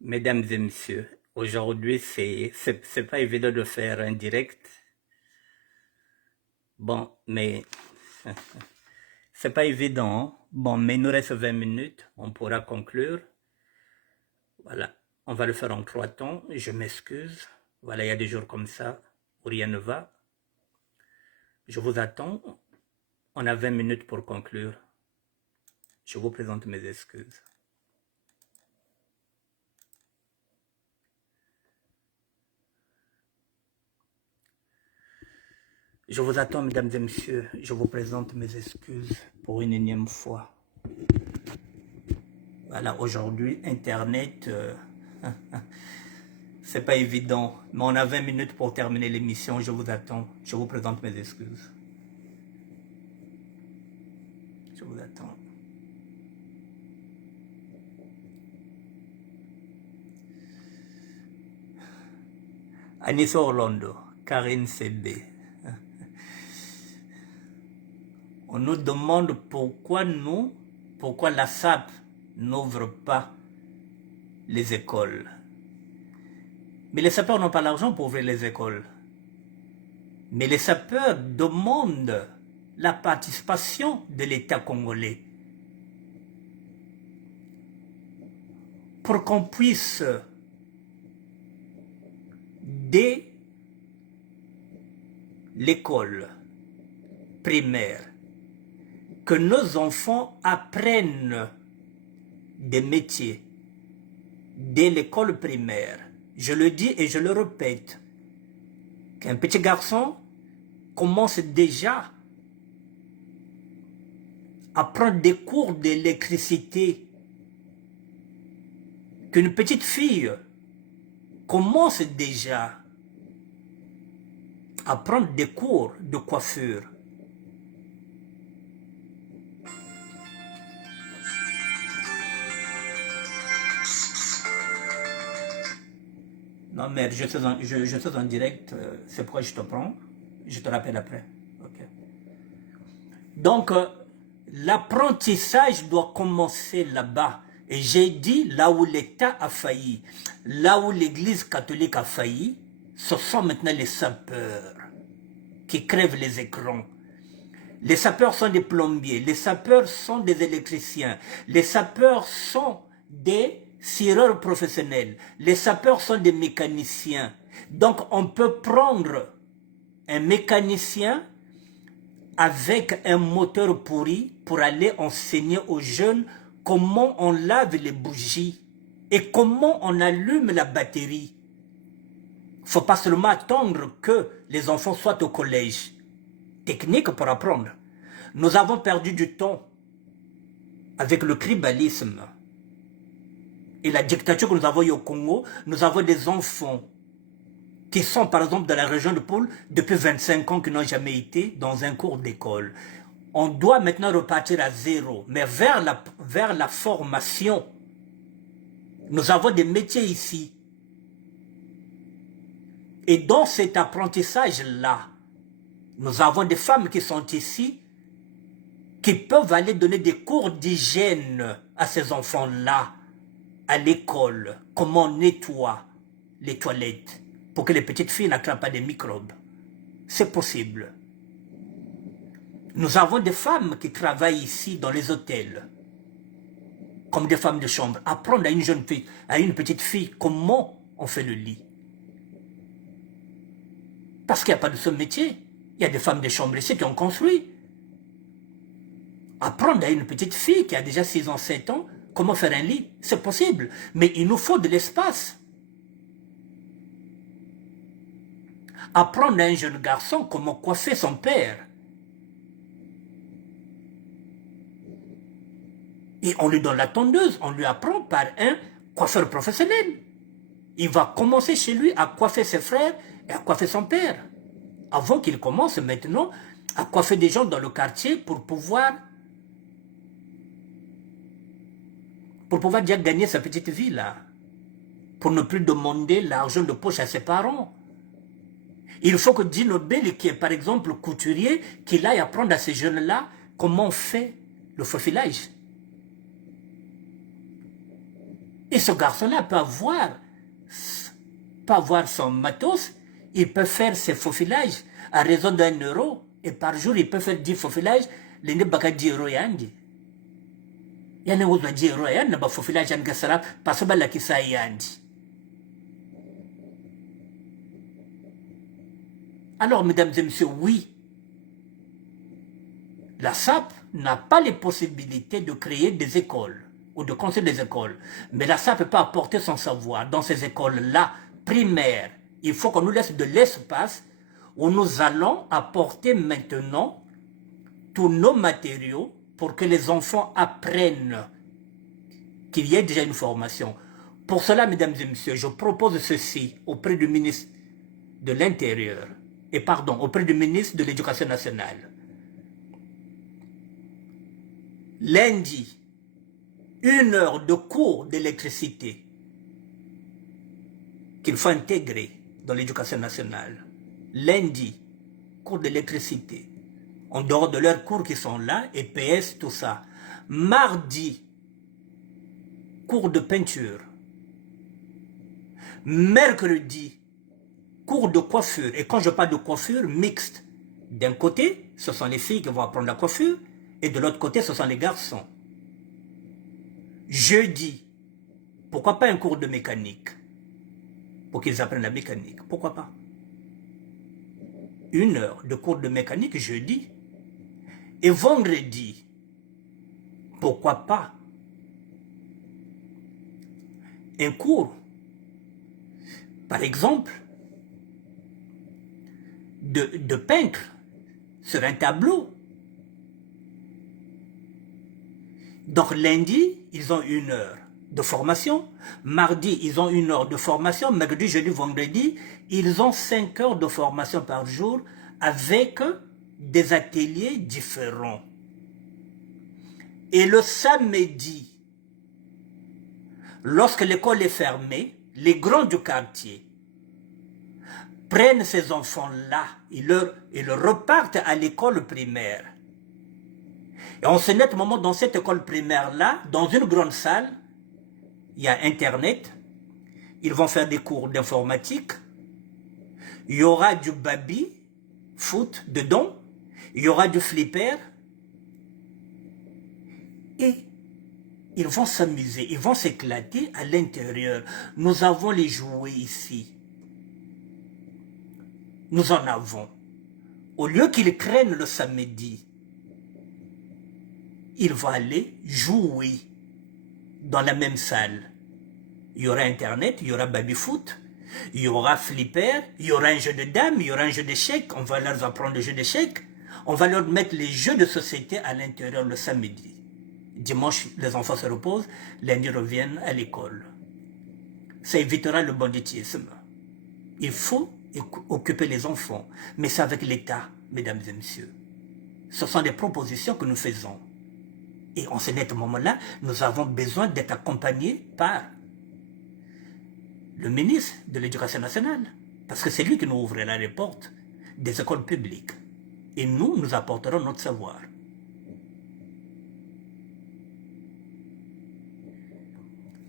Mesdames et messieurs, aujourd'hui, c'est pas évident de faire un direct. Bon, mais c'est pas évident, hein. Bon, mais il nous reste 20 minutes, on pourra conclure. Voilà, on va le faire en 3 temps, je m'excuse. Voilà, il y a des jours comme ça où rien ne va. Je vous attends, on a 20 minutes pour conclure. Je vous présente mes excuses. Je vous attends, mesdames et messieurs, je vous présente mes excuses pour une énième fois. Voilà, aujourd'hui, Internet, c'est pas évident, mais on a 20 minutes pour terminer l'émission, je vous attends, je vous présente mes excuses. Je vous attends. Anissa Orlando, Karine CB. On nous demande pourquoi la SAP n'ouvre pas les écoles. Mais les sapeurs n'ont pas l'argent pour ouvrir les écoles. Mais les sapeurs demandent la participation de l'État congolais pour qu'on puisse, dès l'école primaire, que nos enfants apprennent des métiers dès l'école primaire. Je le dis et je le répète, qu'un petit garçon commence déjà à prendre des cours d'électricité, qu'une petite fille commence déjà à prendre des cours de coiffure. Non, merde, je suis en direct, c'est pourquoi je te prends. Je te rappelle après. Okay. Donc, l'apprentissage doit commencer là-bas. Et j'ai dit, là où l'État a failli, là où l'Église catholique a failli, ce sont maintenant les sapeurs qui crèvent les écrans. Les sapeurs sont des plombiers, les sapeurs sont des électriciens, les sapeurs sont des cireurs professionnels, les sapeurs sont des mécaniciens. Donc on peut prendre un mécanicien avec un moteur pourri pour aller enseigner aux jeunes comment on lave les bougies et comment on allume la batterie. Il ne faut pas seulement attendre que les enfants soient au collège. Technique pour apprendre. Nous avons perdu du temps avec le tribalisme et la dictature que nous avons eu au Congo. Nous avons des enfants qui sont par exemple dans la région de Poul depuis 25 ans qui n'ont jamais été dans un cours d'école. On doit maintenant repartir à zéro, mais vers la formation. Nous avons des métiers ici. Et dans cet apprentissage-là, nous avons des femmes qui sont ici, qui peuvent aller donner des cours d'hygiène à ces enfants-là, à l'école, comment on nettoie les toilettes, pour que les petites filles n'attrapent pas des microbes. C'est possible. Nous avons des femmes qui travaillent ici dans les hôtels, comme des femmes de chambre. Apprendre à une jeune fille, à une petite fille, comment on fait le lit. Parce qu'il n'y a pas de ce métier. Il y a des femmes de chambre ici qui ont construit. Apprendre à une petite fille qui a déjà 6 ans, 7 ans, comment faire un lit, c'est possible. Mais il nous faut de l'espace. Apprendre à un jeune garçon comment coiffer son père. Et on lui donne la tondeuse, on lui apprend par un coiffeur professionnel. Il va commencer chez lui à coiffer ses frères et à coiffer son père. Avant qu'il commence maintenant à coiffer des gens dans le quartier pour pouvoir déjà gagner sa petite vie là. Pour ne plus demander l'argent de poche à ses parents. Il faut que Dino Belli, qui est par exemple couturier, qu'il aille apprendre à ces jeunes-là comment on fait le faufilage. Et ce garçon-là peut avoir son matos, il peut faire ses faufilages à raison d'1 euro, et par jour, il peut faire 10 faufilages, les ne baka 10 euros yandi. Yani wuzwa 10 euros yandi, ba faufilage yandi gasara, parce que la kisa yandi. Alors, mesdames et messieurs, oui, la SAP n'a pas les possibilités de créer des écoles ou de construire des écoles. Mais la SAP peut pas apporter son savoir dans ces écoles-là, primaires. Il faut qu'on nous laisse de l'espace où nous allons apporter maintenant tous nos matériaux pour que les enfants apprennent qu'il y ait déjà une formation. Pour cela, mesdames et messieurs, je propose ceci auprès du ministre de l'Intérieur, et pardon, auprès du ministre de l'Éducation nationale. Lundi, 1 heure de cours d'électricité qu'il faut intégrer dans l'éducation nationale. Lundi, cours d'électricité. En dehors de leurs cours qui sont là, EPS, tout ça. Mardi, cours de peinture. Mercredi, cours de coiffure. Et quand je parle de coiffure, mixte. D'un côté, ce sont les filles qui vont apprendre la coiffure, et de l'autre côté, ce sont les garçons. Jeudi, pourquoi pas un cours de mécanique? Pour qu'ils apprennent la mécanique. Pourquoi pas? 1 heure de cours de mécanique jeudi. Et vendredi, pourquoi pas un cours, par exemple, de peintre sur un tableau. Donc lundi, ils ont 1 heure de formation. Mardi, ils ont 1 heure de formation. Mercredi, jeudi, vendredi, ils ont 5 heures de formation par jour avec des ateliers différents. Et le samedi, lorsque l'école est fermée, les grands du quartier prennent ces enfants-là et leur repartent à l'école primaire. Et en ce net moment, dans cette école primaire-là, dans une grande salle, il y a Internet, ils vont faire des cours d'informatique, il y aura du baby, foot dedans, il y aura du flipper, et ils vont s'amuser, ils vont s'éclater à l'intérieur. Nous avons les jouets ici. Nous en avons. Au lieu qu'ils craignent le samedi, ils vont aller jouer dans la même salle. Il y aura Internet, il y aura baby-foot, il y aura flipper, il y aura un jeu de dames, il y aura un jeu d'échecs, on va leur apprendre le jeu d'échecs, on va leur mettre les jeux de société à l'intérieur le samedi. Dimanche, les enfants se reposent, lundi reviennent à l'école. Ça évitera le banditisme. Il faut occuper les enfants, mais c'est avec l'État, mesdames et messieurs. Ce sont des propositions que nous faisons. Et en ce net moment-là, nous avons besoin d'être accompagnés par le ministre de l'Éducation nationale, parce que c'est lui qui nous ouvrira les portes des écoles publiques. Et nous, nous apporterons notre savoir.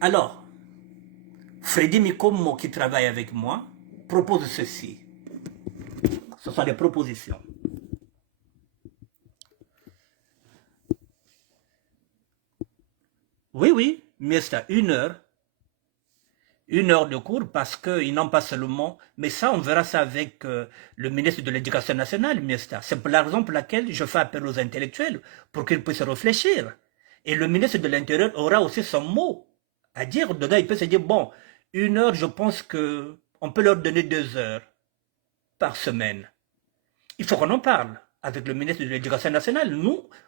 Alors, Freddy Mikomo, qui travaille avec moi, propose ceci. Ce sont des propositions. Oui, mais c'est 1 heure. 1 heure de cours parce qu'ils n'ont pas seulement... Mais ça, on verra ça avec le ministre de l'Éducation nationale, Miesta. C'est la raison pour laquelle je fais appel aux intellectuels, pour qu'ils puissent réfléchir. Et le ministre de l'Intérieur aura aussi son mot à dire. Dedans, il peut se dire, bon, 1 heure, je pense qu'on peut leur donner 2 heures par semaine. Il faut qu'on en parle avec le ministre de l'Éducation nationale.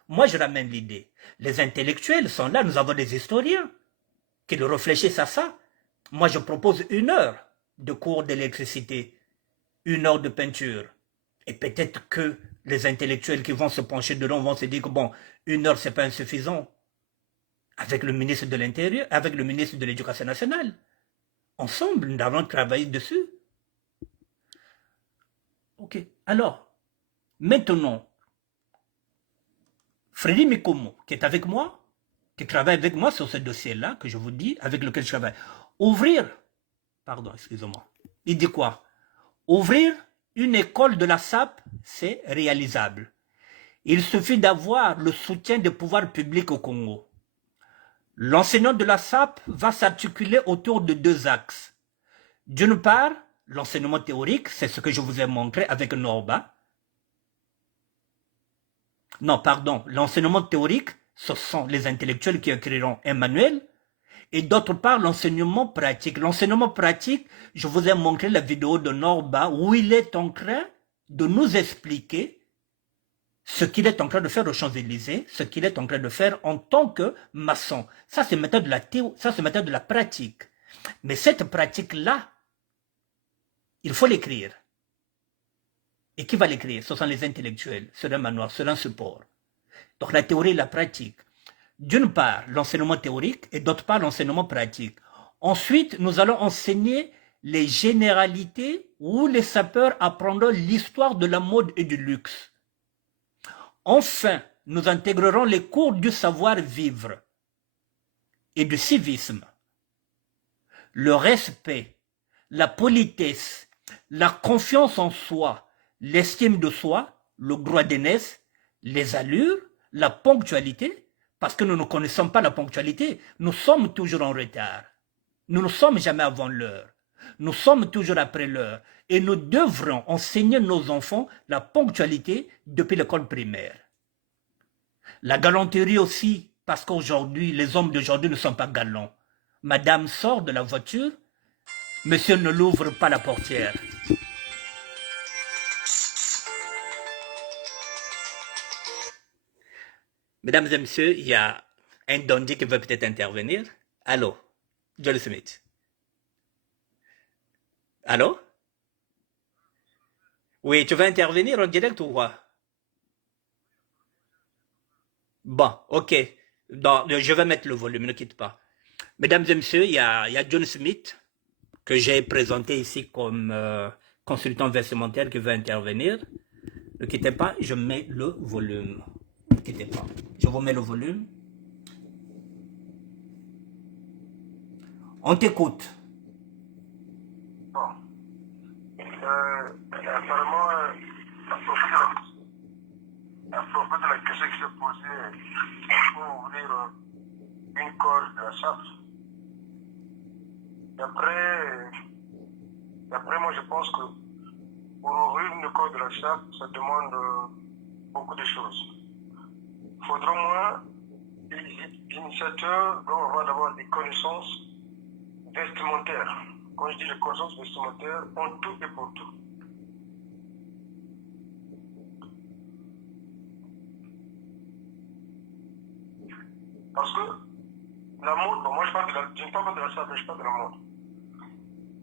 Moi, je ramène l'idée. Les intellectuels sont là, nous avons des historiens qui réfléchissent à ça. Moi, je propose 1 heure de cours d'électricité, 1 heure de peinture. Et peut-être que les intellectuels qui vont se pencher dedans vont se dire que bon, 1 heure, c'est pas insuffisant. Avec le ministre de l'Intérieur, avec le ministre de l'Éducation nationale. Ensemble, nous avons travaillé dessus. Ok. Alors, maintenant, Freddy Mikomo, qui est avec moi, qui travaille avec moi sur ce dossier-là, que je vous dis, avec lequel je travaille. Ouvrir, pardon, excusez-moi, il dit quoi? Ouvrir une école de la SAP, c'est réalisable. Il suffit d'avoir le soutien des pouvoirs publics au Congo. L'enseignant de la SAP va s'articuler autour de deux axes. D'une part, l'enseignement théorique, c'est ce que je vous ai montré avec Norba. Non, pardon, l'enseignement théorique, ce sont les intellectuels qui écriront un manuel. Et d'autre part, l'enseignement pratique. L'enseignement pratique, je vous ai montré la vidéo de Norba où il est en train de nous expliquer ce qu'il est en train de faire aux Champs-Élysées, ce qu'il est en train de faire en tant que maçon. Ça, c'est méthode de la théorie, ça, c'est méthode de la pratique. Mais cette pratique-là, il faut l'écrire. Et qui va l'écrire? Ce sont les intellectuels, sur un manoir, sur un support. Donc la théorie et la pratique. D'une part, l'enseignement théorique et d'autre part, l'enseignement pratique. Ensuite, nous allons enseigner les généralités où les sapeurs apprendront l'histoire de la mode et du luxe. Enfin, nous intégrerons les cours du savoir-vivre et du civisme, le respect, la politesse, la confiance en soi, l'estime de soi, le droit d'aînesse, les allures, la ponctualité, parce que nous ne connaissons pas la ponctualité, nous sommes toujours en retard. Nous ne sommes jamais avant l'heure. Nous sommes toujours après l'heure. Et nous devrons enseigner nos enfants la ponctualité depuis l'école primaire. La galanterie aussi, parce qu'aujourd'hui, les hommes d'aujourd'hui ne sont pas galants. Madame sort de la voiture, monsieur ne l'ouvre pas la portière. Mesdames et messieurs, il y a un Dondi qui veut peut-être intervenir. Allô, John Smith. Allô? Oui, tu veux intervenir en direct ou quoi? Bon, ok. Donc, je vais mettre le volume, ne quitte pas. Mesdames et messieurs, il y a John Smith, que j'ai présenté ici comme consultant vestimentaire qui veut intervenir. Ne quittez pas, je mets le volume. Ne quittez pas. Je vous mets le volume. On t'écoute. Bon. Apparemment, à propos de la question qui s'est posée, pour ouvrir une corde de la chape, d'après moi, je pense que pour ouvrir une corde de la chape, ça demande beaucoup de choses. Il faudra au moins, les initiateurs doivent avoir d'abord des connaissances vestimentaires. Quand je dis les connaissances vestimentaires, en tout et pour tout. Parce que la mode, bon, moi je ne parle pas de la sape, mais je parle de la mode.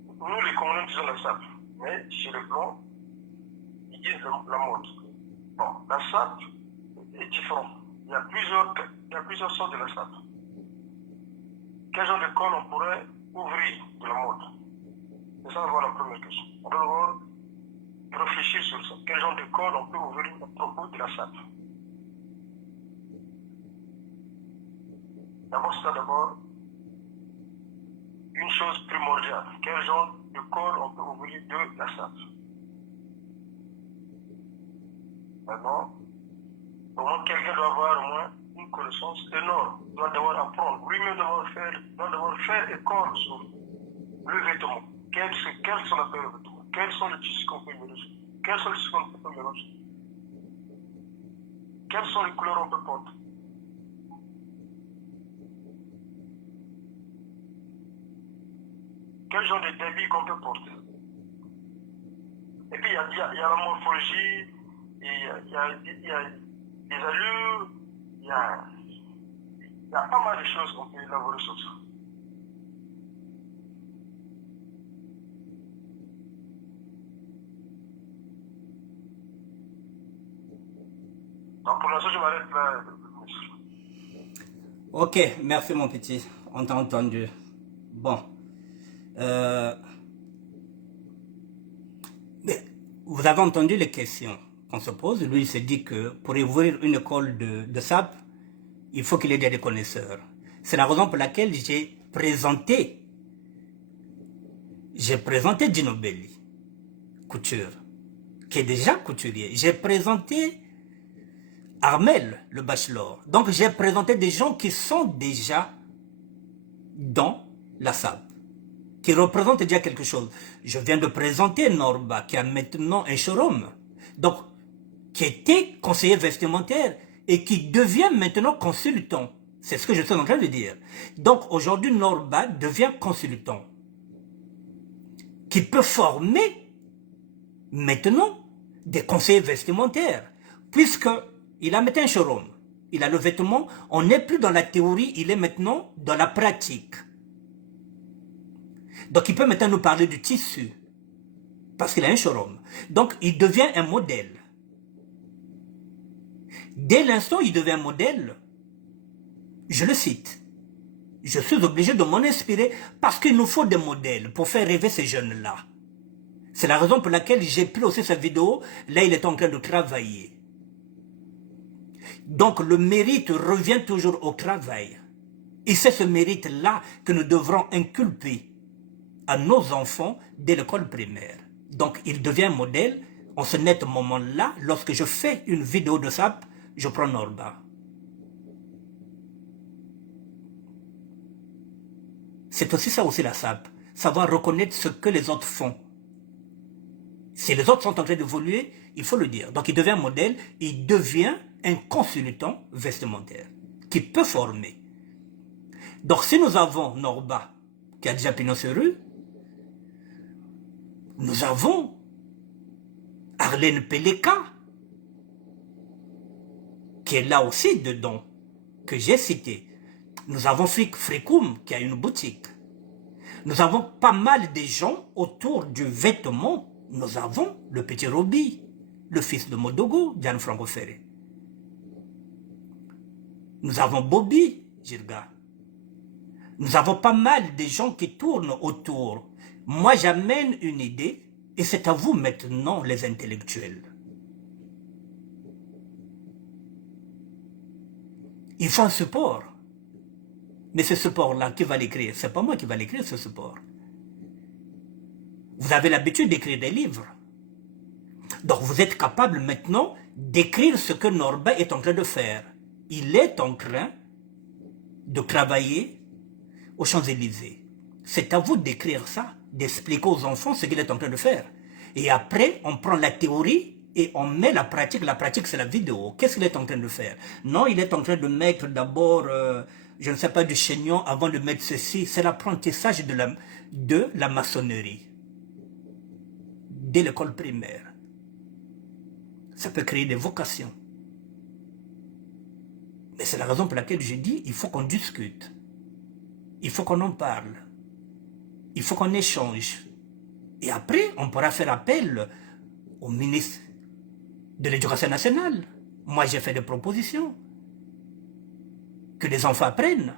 Nous, les Congolais, disons la sape. Mais chez les Blancs, ils disent la mode. Bon, la sape est différente. Il y a plusieurs sortes de la sape. Quel genre de col on pourrait ouvrir de la mode? C'est ça d'abord la première question. On doit d'abord réfléchir sur ça. Quel genre de col on peut ouvrir à propos de la sape? D'abord, c'est d'abord une chose primordiale. Quel genre de col on peut ouvrir de la sape? Maintenant, au moins quelqu'un doit avoir au moins une connaissance énorme, doit devoir apprendre. Lui-même doit devoir faire école sur le vêtement. Quels sont les vêtements? Quels sont les tissus qu'on peut mélanger? Quels sont les tissus qu'on peut mélanger? Quelles sont les couleurs qu'on peut porter? Quel genre de débit qu'on peut porter? Et puis il y a la morphologie, il y a des allures, il y a pas mal de choses qu'on peut élaborer sur ça. Donc pour l'instant, je m'arrête là. Ok, merci mon petit, on t'a entendu. Bon. Mais vous avez entendu les questions qu'on se pose. Lui, il se dit que pour ouvrir une école de SAP, il faut qu'il y ait des connaisseurs. C'est la raison pour laquelle j'ai présenté Dino Belli, couture, qui est déjà couturier. J'ai présenté Armel, le bachelor. Donc j'ai présenté des gens qui sont déjà dans la SAP, qui représentent déjà quelque chose. Je viens de présenter Norba, qui a maintenant un showroom, donc qui était conseiller vestimentaire et qui devient maintenant consultant. C'est ce que je suis en train de dire. Donc aujourd'hui, Norba devient consultant, qui peut former maintenant des conseillers vestimentaires, puisqu'il a maintenant un showroom. Il a le vêtement, on n'est plus dans la théorie, il est maintenant dans la pratique. Donc il peut maintenant nous parler du tissu, parce qu'il a un showroom. Donc il devient un modèle. Dès l'instant où il devient un modèle, je le cite, je suis obligé de m'en inspirer parce qu'il nous faut des modèles pour faire rêver ces jeunes-là. C'est la raison pour laquelle j'ai pris aussi cette vidéo. Là, il est en train de travailler. Donc, le mérite revient toujours au travail. Et c'est ce mérite-là que nous devrons inculper à nos enfants dès l'école primaire. Donc, il devient modèle. En ce net moment-là, lorsque je fais une vidéo de SAP, je prends Norba. C'est aussi ça aussi la SAP. Savoir reconnaître ce que les autres font. Si les autres sont en train d'évoluer, il faut le dire. Donc il devient un modèle, il devient un consultant vestimentaire qui peut former. Donc si nous avons Norba, qui a déjà pignon sur rue, nous avons Arlène Peleka, qui est là aussi dedans, que j'ai cité. Nous avons Frikoum, qui a une boutique. Nous avons pas mal de gens autour du vêtement. Nous avons le petit Roby, le fils de Modogo, Gianfranco Ferré. Nous avons Bobby Jirga. Nous avons pas mal de gens qui tournent autour. Moi, j'amène une idée et c'est à vous maintenant, les intellectuels. Il faut un support. Mais ce support-là, qui va l'écrire? C'est pas moi qui va l'écrire, ce support. Vous avez l'habitude d'écrire des livres. Donc vous êtes capable maintenant d'écrire ce que Norba est en train de faire. Il est en train de travailler aux Champs-Élysées. C'est à vous d'écrire ça, d'expliquer aux enfants ce qu'il est en train de faire. Et après, on prend la théorie et on met la pratique. La pratique, c'est la vidéo. Qu'est-ce qu'il est en train de faire? Non, il est en train de mettre d'abord, je ne sais pas, du chignon avant de mettre ceci. C'est l'apprentissage de la maçonnerie. Dès l'école primaire. Ça peut créer des vocations. Mais c'est la raison pour laquelle je dis, il faut qu'on discute. Il faut qu'on en parle. Il faut qu'on échange. Et après, on pourra faire appel au ministre de l'Éducation nationale. Moi, j'ai fait des propositions. Que les enfants apprennent.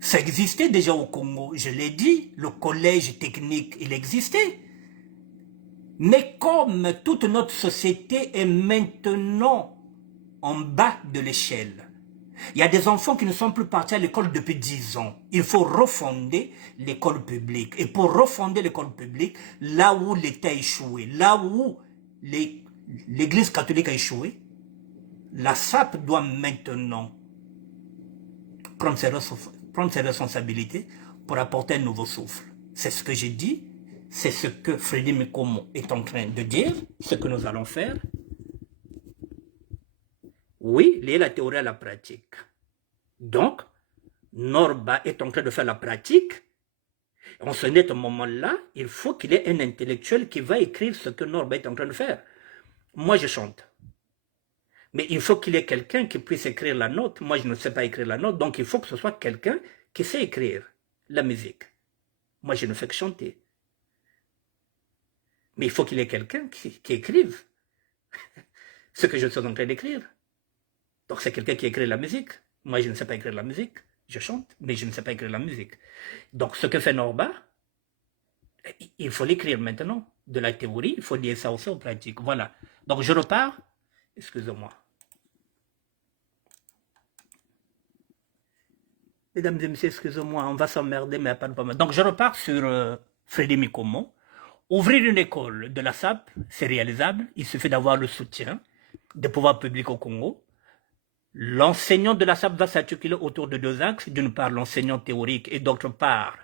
Ça existait déjà au Congo. Je l'ai dit, le collège technique, il existait. Mais comme toute notre société est maintenant en bas de l'échelle, il y a des enfants qui ne sont plus partis à l'école depuis 10 ans. Il faut refonder l'école publique. Et pour refonder l'école publique, là où l'État a échoué, là où l'Église catholique a échoué, la SAP doit maintenant prendre ses responsabilités pour apporter un nouveau souffle. C'est ce que j'ai dit. C'est ce que Freddy Mikomo est en train de dire, ce que nous allons faire. Oui, lier la théorie à la pratique. Donc, Norba est en train de faire la pratique. En ce net moment-là, il faut qu'il y ait un intellectuel qui va écrire ce que Norba est en train de faire. Moi, je chante. Mais il faut qu'il y ait quelqu'un qui puisse écrire la note. Moi, je ne sais pas écrire la note, donc il faut que ce soit quelqu'un qui sait écrire la musique. Moi, je ne fais que chanter. Mais il faut qu'il y ait quelqu'un qui écrive ce que je suis en train d'écrire. Donc c'est quelqu'un qui écrit la musique. Moi, je ne sais pas écrire la musique. Je chante, mais je ne sais pas écrire la musique. Donc ce que fait Norba, il faut l'écrire maintenant. De la théorie, il faut lier ça aussi aux pratiques. Voilà. Donc je repars. Excusez-moi. Mesdames et messieurs, excusez-moi, on va s'emmerder, mais pas de problème. Donc, je repars sur Frédéric Mikomo. Ouvrir une école de la SAP, c'est réalisable. Il suffit d'avoir le soutien des pouvoirs publics au Congo. L'enseignant de la SAP va s'articuler autour de deux axes. D'une part, l'enseignant théorique et d'autre part,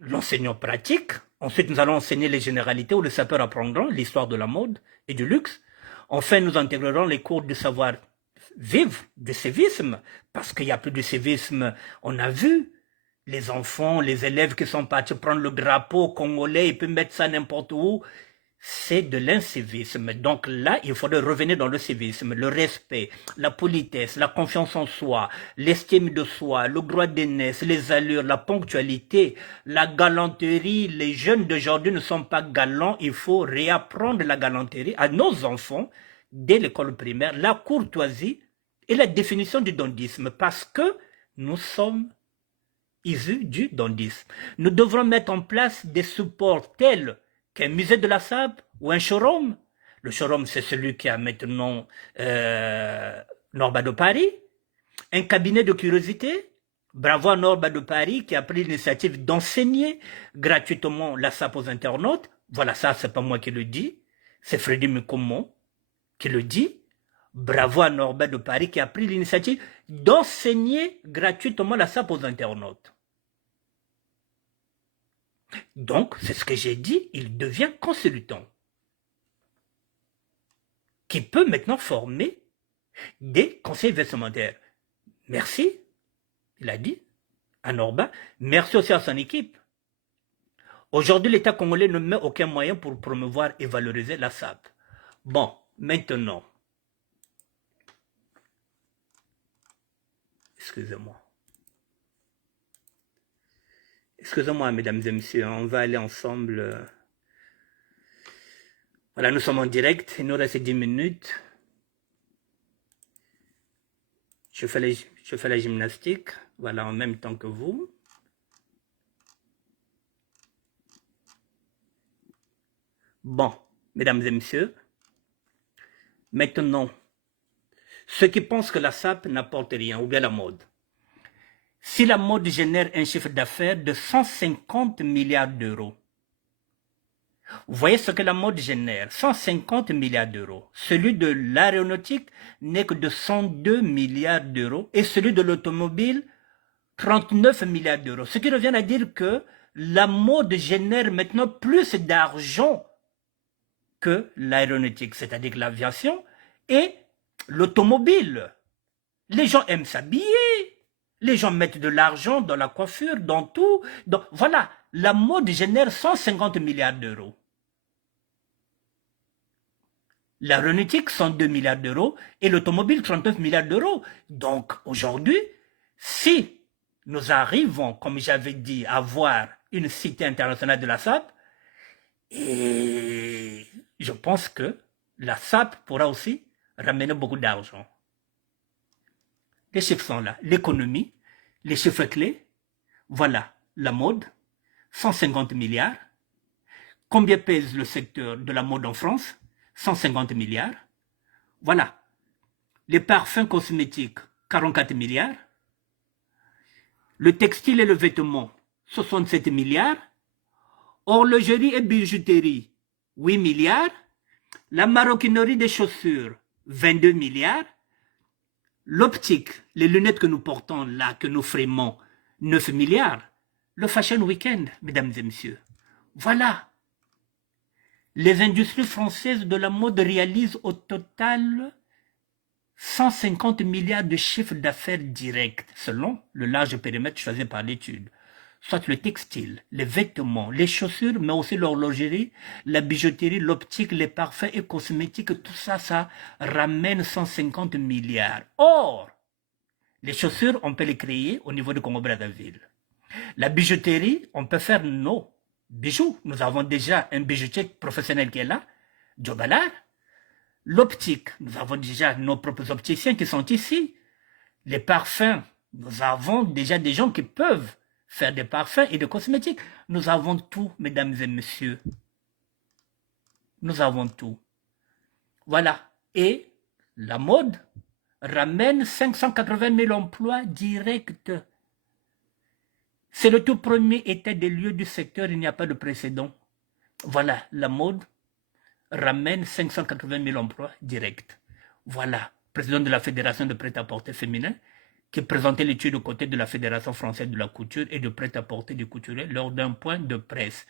l'enseignant pratique. Ensuite, nous allons enseigner les généralités où les sapeurs apprendront l'histoire de la mode et du luxe. Enfin, nous intégrerons les cours du savoir-vivre, du civisme, parce qu'il n'y a plus de civisme. On a vu les enfants, les élèves qui sont partis prendre le drapeau congolais et puis mettre ça n'importe où. C'est de l'incivisme. Donc là, il faudrait revenir dans le civisme, le respect, la politesse, la confiance en soi, l'estime de soi, le droit d'aînesse, les allures, la ponctualité, la galanterie. Les jeunes d'aujourd'hui ne sont pas galants. Il faut réapprendre la galanterie à nos enfants dès l'école primaire, la courtoisie et la définition du dandisme, parce que nous sommes issus du dandisme. Nous devrons mettre en place des supports tels qu'un musée de la SAP ou un showroom. Le showroom, c'est celui qui a maintenant Norba de Paris. Un cabinet de curiosité. Bravo à Norba de Paris qui a pris l'initiative d'enseigner gratuitement la SAP aux internautes. Voilà, ça, c'est pas moi qui le dis. C'est Frédéric Mikomo qui le dit. Bravo à Norba de Paris qui a pris l'initiative d'enseigner gratuitement la SAP aux internautes. Donc, c'est ce que j'ai dit, il devient consultant, qui peut maintenant former des conseillers vestimentaires. Merci, il a dit à Norba. Merci aussi à son équipe. Aujourd'hui, l'État congolais ne met aucun moyen pour promouvoir et valoriser la SAP. Bon, maintenant, excusez-moi. Excusez-moi, mesdames et messieurs, on va aller ensemble. Voilà, nous sommes en direct, il nous reste 10 minutes. Je fais la gymnastique, voilà, en même temps que vous. Bon, mesdames et messieurs, maintenant, ceux qui pensent que la SAP n'apporte rien, ou bien la mode. Si la mode génère un chiffre d'affaires de 150 milliards d'euros, vous voyez ce que la mode génère, 150 milliards d'euros. Celui de l'aéronautique n'est que de 102 milliards d'euros et celui de l'automobile, 39 milliards d'euros. Ce qui revient à dire que la mode génère maintenant plus d'argent que l'aéronautique, c'est-à-dire l'aviation et l'automobile. Les gens aiment s'habiller. Les gens mettent de l'argent dans la coiffure, dans tout. Donc, voilà, la mode génère 150 milliards d'euros. L'aéronautique, 102 milliards d'euros et l'automobile, 39 milliards d'euros. Donc, aujourd'hui, si nous arrivons, comme j'avais dit, à avoir une cité internationale de la SAP, et je pense que la SAP pourra aussi ramener beaucoup d'argent. Les chiffres sont là. L'économie, les chiffres clés, voilà, la mode, 150 milliards. Combien pèse le secteur de la mode en France? 150 milliards. Voilà. Les parfums cosmétiques, 44 milliards. Le textile et le vêtement, 67 milliards. Horlogerie et bijouterie, 8 milliards. La maroquinerie des chaussures, 22 milliards. L'optique, les lunettes que nous portons là, que nous frémons, 9 milliards. Le Fashion Weekend, mesdames et messieurs. Voilà. Les industries françaises de la mode réalisent au total 150 milliards de chiffre d'affaires direct, selon le large périmètre choisi par l'étude. Soit le textile, les vêtements, les chaussures, mais aussi l'horlogerie, la bijouterie, l'optique, les parfums et cosmétiques, tout ça, ça ramène 150 milliards. Or, les chaussures, on peut les créer au niveau du Congo-Brazzaville. La bijouterie, on peut faire nos bijoux. Nous avons déjà un bijoutier professionnel qui est là, Djobalar. L'optique, nous avons déjà nos propres opticiens qui sont ici. Les parfums, nous avons déjà des gens qui peuvent faire des parfums et des cosmétiques. Nous avons tout, mesdames et messieurs. Nous avons tout. Voilà. Et la mode, ramène 580 000 emplois directs. C'est le tout premier état des lieux du secteur, il n'y a pas de précédent. Voilà, la mode ramène 580 000 emplois directs. Voilà, président de la Fédération de prêt-à-porter féminin, qui présentait l'étude aux côtés de la Fédération française de la couture et de prêt-à-porter du couturier lors d'un point de presse.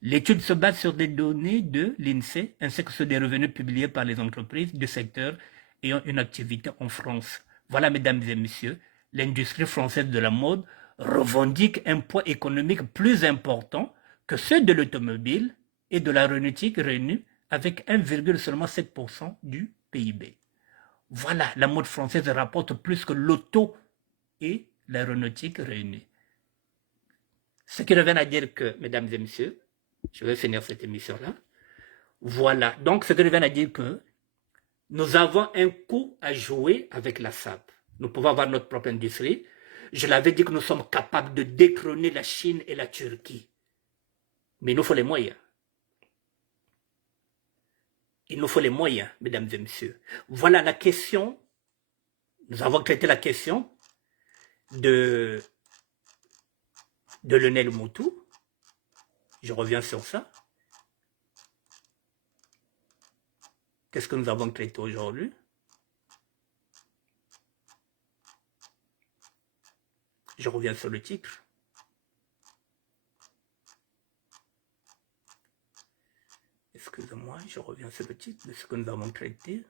L'étude se base sur des données de l'INSEE ainsi que sur des revenus publiés par les entreprises du secteur ayant une activité en France. Voilà, mesdames et messieurs, l'industrie française de la mode revendique un poids économique plus important que ceux de l'automobile et de l'aéronautique réunis avec 1,7% du PIB. Voilà, la mode française rapporte plus que l'auto et l'aéronautique réunis. Ce qui revient à dire que, mesdames et messieurs, je vais finir cette émission-là. Voilà, donc ce qui revient à dire que nous avons un coup à jouer avec la SAP. Nous pouvons avoir notre propre industrie. Je l'avais dit que nous sommes capables de détrôner la Chine et la Turquie. Mais il nous faut les moyens. Il nous faut les moyens, mesdames et messieurs. Voilà la question. Nous avons traité la question de Lionel Moutou. Je reviens sur ça. Qu'est-ce que nous avons traité aujourd'hui? Je reviens sur le titre. Excusez-moi, je reviens sur le titre de ce que nous avons traité.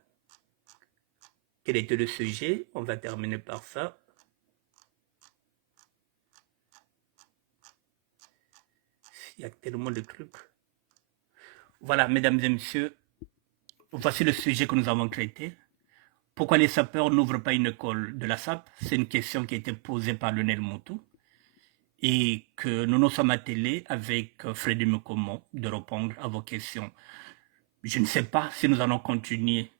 Quel était le sujet? On va terminer par ça. Il y a tellement de trucs. Voilà, mesdames et messieurs, voici le sujet que nous avons traité. Pourquoi les sapeurs n'ouvrent pas une école de la SAP? C'est une question qui a été posée par Lionel Moutou et que nous nous sommes attelés avec Frédéric Mukomon de répondre à vos questions. Je ne sais pas si nous allons continuer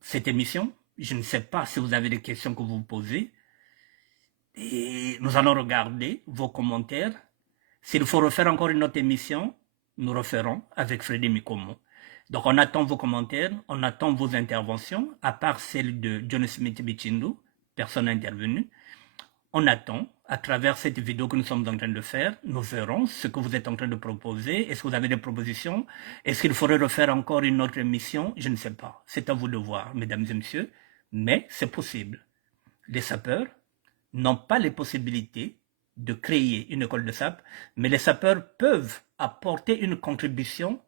cette émission. Je ne sais pas si vous avez des questions que vous posez. Et nous allons regarder vos commentaires. S'il faut refaire encore une autre émission, nous referons avec Frédéric Mukomon. Donc on attend vos commentaires, on attend vos interventions, à part celle de John Smith Bichindu, personne n'a intervenu. On attend, à travers cette vidéo que nous sommes en train de faire, nous verrons ce que vous êtes en train de proposer. Est-ce que vous avez des propositions? Est-ce qu'il faudrait refaire encore une autre émission? Je ne sais pas. C'est à vous de voir, mesdames et messieurs. Mais c'est possible. Les sapeurs n'ont pas les possibilités de créer une école de SAP, mais les sapeurs peuvent apporter une contribution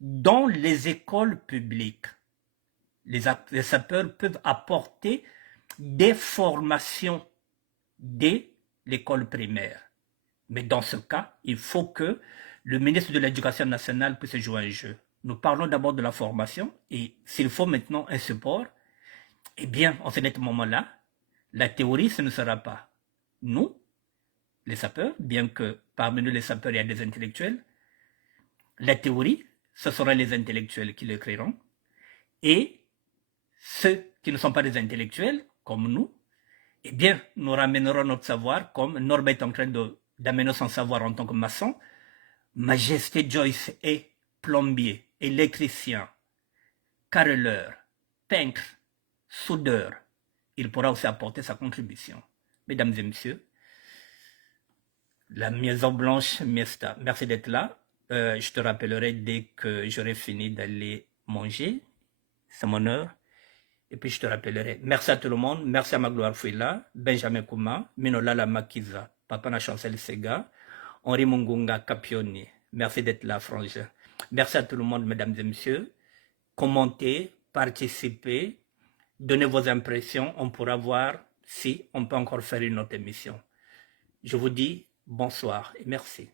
dans les écoles publiques. Les sapeurs peuvent apporter des formations dès l'école primaire. Mais dans ce cas, il faut que le ministre de l'Éducation nationale puisse jouer un jeu. Nous parlons d'abord de la formation et s'il faut maintenant un support, eh bien, en ce moment-là, la théorie, ce ne sera pas nous, les sapeurs, bien que parmi nous les sapeurs, il y a des intellectuels. La théorie, ce seront les intellectuels qui l'écriront. Et ceux qui ne sont pas des intellectuels, comme nous, eh bien, nous ramènerons notre savoir, comme Norbert est en train d'amener son savoir en tant que maçon. Majesté Joyce est plombier, électricien, carreleur, peintre, soudeur. Il pourra aussi apporter sa contribution. Mesdames et messieurs, la Maison Blanche Miesta, merci d'être là. Je te rappellerai dès que j'aurai fini d'aller manger. C'est mon heure. Et puis je te rappellerai. Merci à tout le monde. Merci à Magloire Fouila, Benjamin Kouma, Minolala Makiza, Papana Chancel Sega, Henri Mungunga Capioni. Merci d'être là, frange. Merci à tout le monde, mesdames et messieurs. Commentez, participez, donnez vos impressions. On pourra voir si on peut encore faire une autre émission. Je vous dis bonsoir et merci.